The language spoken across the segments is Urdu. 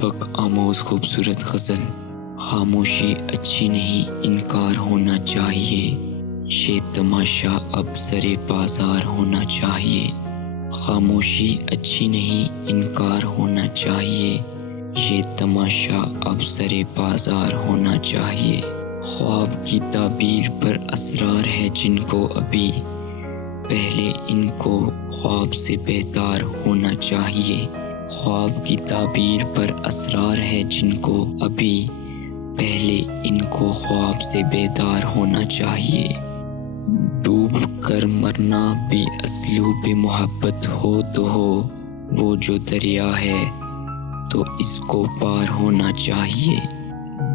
سبق آموز خوبصورت غزل۔ خاموشی اچھی نہیں، انکار ہونا چاہیے، یہ تماشا اب سر بازار ہونا چاہیے۔ خاموشی اچھی نہیں، انکار ہونا چاہیے، یہ تماشا اب سر بازار ہونا چاہیے۔ خواب کی تعبیر پر اسرار ہے جن کو ابھی، پہلے ان کو خواب سے بیدار ہونا چاہیے۔ خواب کی تعبیر پر اسرار ہے جن کو ابھی، پہلے ان کو خواب سے بیدار ہونا چاہیے۔ ڈوب کر مرنا بھی اسلوب محبت ہو تو ہو، وہ جو دریا ہے تو اس کو پار ہونا چاہیے۔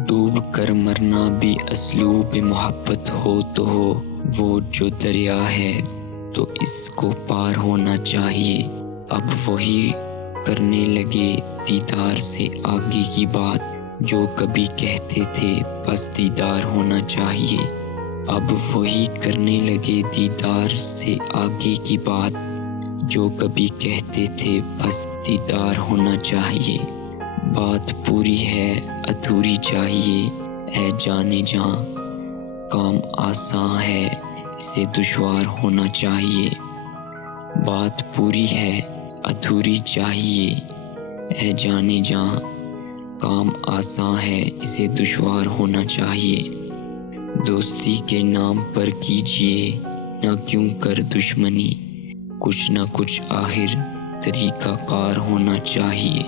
ڈوب کر مرنا بھی اسلوب محبت ہو تو ہو، وہ جو دریا ہے تو اس کو پار ہونا چاہیے۔ اب وہی کرنے لگے دیدار سے آگے کی بات، جو کبھی کہتے تھے بس دیدار ہونا چاہیے۔ اب وہی کرنے لگے دیدار سے آگے کی بات، جو کبھی کہتے تھے بس دیدار ہونا چاہیے۔ بات پوری ہے ادھوری چاہیے، اے جانے جہاں کام آسان ہے اسے دشوار ہونا چاہیے۔ بات پوری ہے ادھوری چاہیے، اے جانے جہاں کام آسان ہے اسے دشوار ہونا چاہیے۔ دوستی کے نام پر کیجیے نہ کیوں کر دشمنی، کچھ نہ کچھ آخر طریقہ کار ہونا چاہیے۔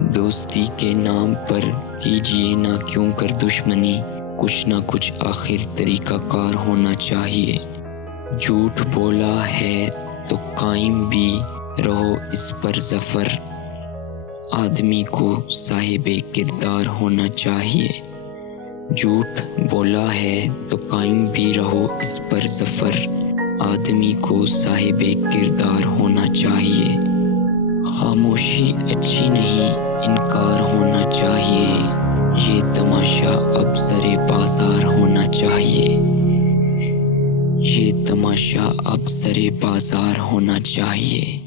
دوستی کے نام پر کیجیے نہ کیوں کر دشمنی، کچھ نہ کچھ آخر طریقہ کار ہونا چاہیے۔ جھوٹ بولا ہے تو قائم بھی رہو اس پر ظفر، آدمی کو صاحب کردار ہونا چاہیے۔ جھوٹ بولا ہے تو قائم بھی رہو اس پر ظفر، آدمی کو صاحب کردار ہونا چاہیے۔ خاموشی اچھی نہیں، انکار ہونا چاہیے، یہ تماشا اب سر بازار ہونا چاہیے۔ یہ تماشا اب سر بازار ہونا چاہیے۔